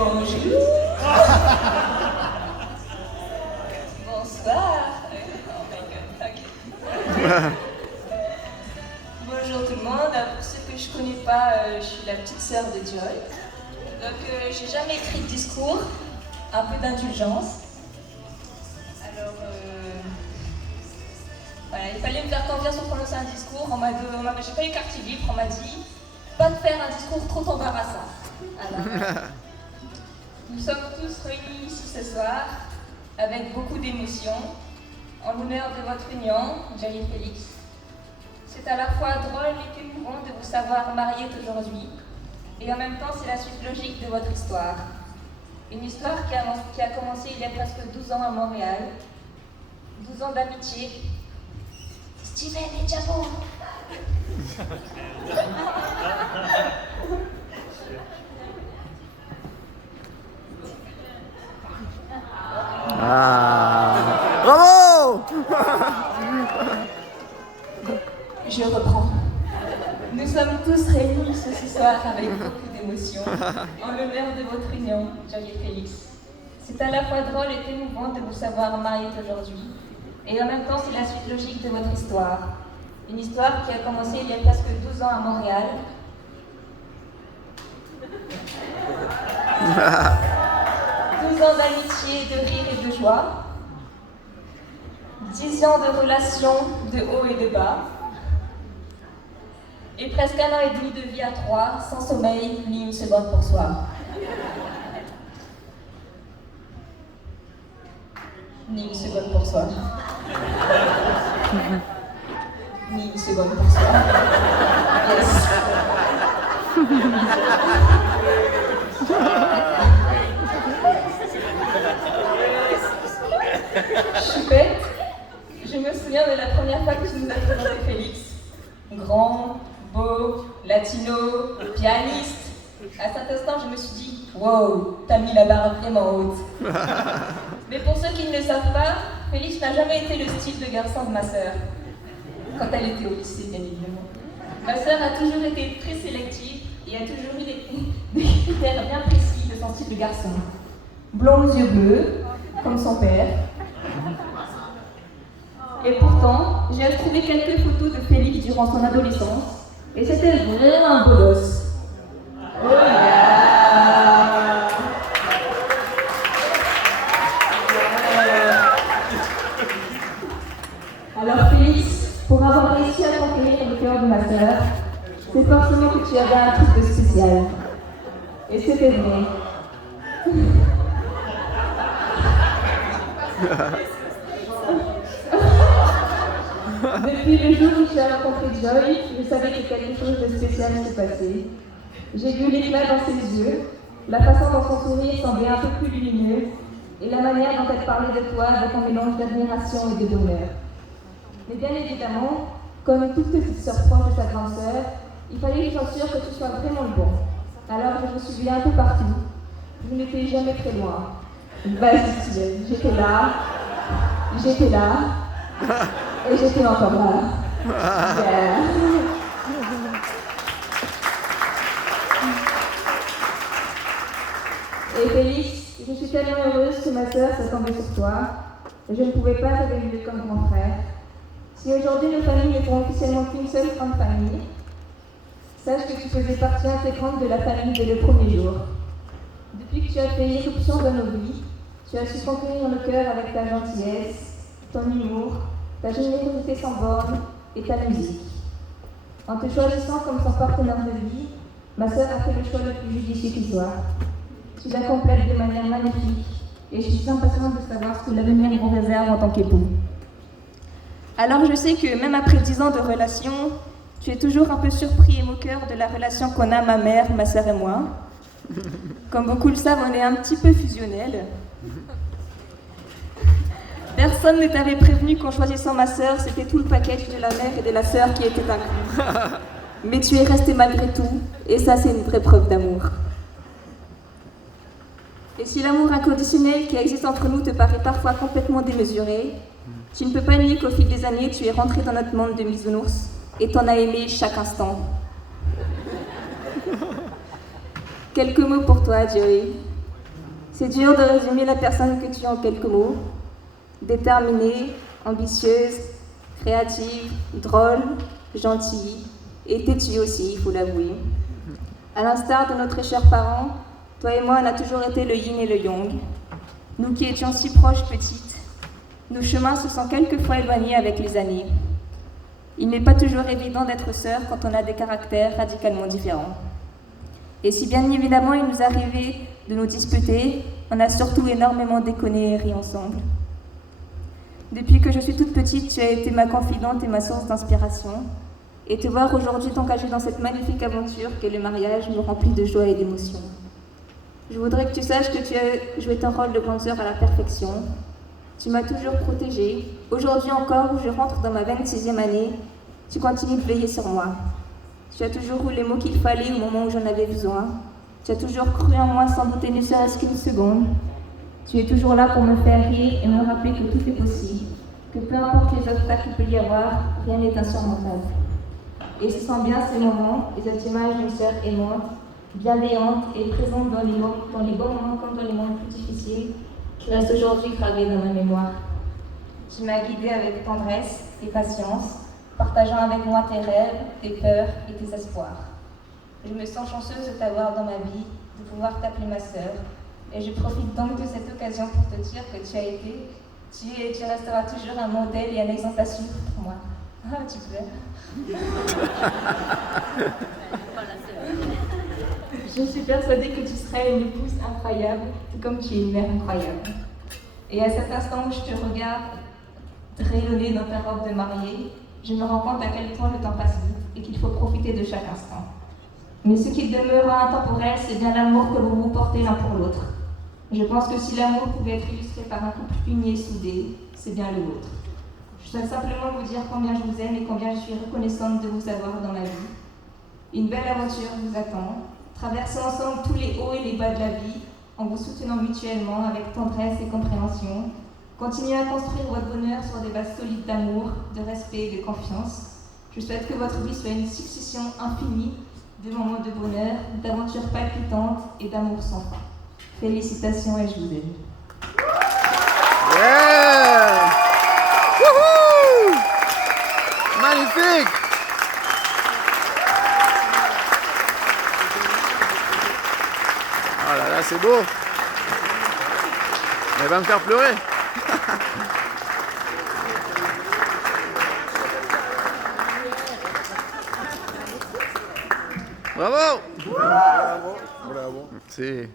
Bonjour. Bonsoir. Oh my god, ok. Bonjour tout le monde. Pour ceux que je connais pas, je suis la petite sœur de Joy. Donc j'ai jamais écrit de discours. Un peu d'indulgence. Alors voilà, il fallait me faire confiance pour prononcer un discours. J'ai pas eu carte libre, on m'a dit pas de faire un discours trop embarrassant. Alors, nous sommes tous réunis ici ce soir avec beaucoup d'émotion en l'honneur de votre union, Joy et Félix. C'est à la fois drôle et émouvant de vous savoir mariés aujourd'hui, et en même temps c'est la suite logique de votre histoire. Une histoire qui a commencé il y a presque 12 ans à Montréal, 12 ans d'amitié. Steven et Jabo. Bravo. Je reprends. Nous sommes tous réunis ce soir avec beaucoup d'émotion, en l'honneur de votre union, Joy et Félix. C'est à la fois drôle et émouvant de vous savoir mariés aujourd'hui, et en même temps c'est la suite logique de votre histoire. Une histoire qui a commencé il y a presque 12 ans à Montréal. 12 ans d'amitié, de rire et de joie. 10 ans de relations de haut et de bas. Et presque 1 an et demi de vie à 3, sans sommeil, ni une seconde pour soi. Ni une seconde pour soi. Ni une seconde pour soi. Yes. Je suis bête. Je me souviens de la première fois que je nous ai présenté Félix. Grand, beau, latino, pianiste. À cet instant, je me suis dit, wow, t'as mis la barre vraiment haute. Mais pour ceux qui ne le savent pas, Félix n'a jamais été le style de garçon de ma sœur. Quand elle était au lycée, bien évidemment. Ma sœur a toujours été très sélective et a toujours eu des critères bien précis de son style de garçon. Blond aux yeux bleus, comme son père. Et pourtant, j'ai retrouvé quelques photos de Félix durant son adolescence, et c'était vraiment un beau gosse. Oh yeah! Alors Félix, pour avoir réussi à conquérir le cœur de ma sœur, c'est forcément que tu avais un truc de spécial. Et c'était vrai. Depuis le jour où j'ai rencontré Joy, je savais que quelque chose de spécial se passait. J'ai vu l'éclat dans ses yeux, la façon dont son sourire semblait un peu plus lumineux, et la manière dont elle parlait de toi avec un mélange d'admiration et de bonheur. Mais bien évidemment, comme une toute petite sœur proche de sa grande sœur, il fallait que je sois sûre que tu sois vraiment le bon. Alors je me suivais un peu partout. Je n'étais jamais très loin. Vas-y, Steven, j'étais là, et j'étais encore là. Yeah. Et Félix, je suis tellement heureuse que ma sœur s'est tombée sur toi. Je ne pouvais pas rêver mieux comme grand frère. Si aujourd'hui nos familles ne font officiellement qu'une seule grande famille, sache que tu faisais partie intégrante de la famille dès le premier jour. Depuis que tu as fait irruption dans nos vies, tu as su conquérir le cœur avec ta gentillesse, ton humour, ta générosité sans borne et ta musique. En te choisissant comme son partenaire de vie, ma sœur a fait le choix le plus judicieux qui soit. Tu la complètes de manière magnifique et je suis impatiente de savoir ce que l'avenir nous réserve en tant qu'époux. Alors je sais que même après 10 ans de relation, tu es toujours un peu surpris et moqueur de la relation qu'on a, ma mère, ma sœur et moi. Comme beaucoup le savent, on est un petit peu fusionnels. Personne ne t'avait prévenu qu'en choisissant ma sœur, c'était tout le package de la mère et de la sœur qui était inclus. Mais tu es resté malgré tout, et ça c'est une vraie preuve d'amour. Et si l'amour inconditionnel qui existe entre nous te paraît parfois complètement démesuré, tu ne peux pas nier qu'au fil des années, tu es rentré dans notre monde de bisounours et t'en as aimé chaque instant. Quelques mots pour toi, Joey. C'est dur de résumer la personne que tu es en quelques mots. Déterminée, ambitieuse, créative, drôle, gentille et têtue aussi, il faut l'avouer. À l'instar de nos très chers parents, toi et moi, on a toujours été le yin et le yang. Nous qui étions si proches petites, nos chemins se sont quelquefois éloignés avec les années. Il n'est pas toujours évident d'être sœurs quand on a des caractères radicalement différents. Et si bien évidemment il nous arrivait de nous disputer, on a surtout énormément déconné et ri ensemble. Depuis que je suis toute petite, tu as été ma confidente et ma source d'inspiration. Et te voir aujourd'hui t'engager dans cette magnifique aventure qu'est le mariage me remplit de joie et d'émotion. Je voudrais que tu saches que tu as joué ton rôle de grande sœur à la perfection. Tu m'as toujours protégée. Aujourd'hui encore, où je rentre dans ma 26e année, tu continues de veiller sur moi. Tu as toujours eu les mots qu'il fallait au moment où j'en avais besoin. Tu as toujours cru en moi sans douter ne serait-ce qu'une seconde. Tu es toujours là pour me faire rire et me rappeler que tout est possible, que peu importe les obstacles qu'il peut y avoir, rien n'est insurmontable. Et ce sont bien ces moments et cette image d'une sœur aimante, bienveillante et présente dans les bons moments comme dans les moments plus difficiles, qui reste aujourd'hui gravée dans ma mémoire. Tu m'as guidée avec tendresse et patience, partageant avec moi tes rêves, tes peurs et tes espoirs. Je me sens chanceuse de t'avoir dans ma vie, de pouvoir t'appeler ma sœur, et je profite donc de cette occasion pour te dire que tu as été, tu es et tu resteras toujours un modèle et un exemple à suivre pour moi. Ah, tu pleures. Je suis persuadée que tu serais une épouse incroyable, tout comme tu es une mère incroyable. Et à cet instant où je te regarde rayonner dans ta robe de mariée, je me rends compte à quel point le temps passe vite et qu'il faut profiter de chaque instant. Mais ce qui demeurera intemporel, c'est bien l'amour que vous vous portez l'un pour l'autre. Je pense que si l'amour pouvait être illustré par un couple uni et soudé, c'est bien le vôtre. Je souhaite simplement vous dire combien je vous aime et combien je suis reconnaissante de vous avoir dans ma vie. Une belle aventure vous attend. Traversez ensemble tous les hauts et les bas de la vie, en vous soutenant mutuellement avec tendresse et compréhension. Continuez à construire votre bonheur sur des bases solides d'amour, de respect et de confiance. Je souhaite que votre vie soit une succession infinie de moments de bonheur, d'aventures palpitantes et d'amour sans fin. Félicitations et je vous aime. Yeah! Wouhou! Magnifique! Oh là là, c'est beau! Elle va me faire pleurer! Bravo! Bravo! Bravo! C'est...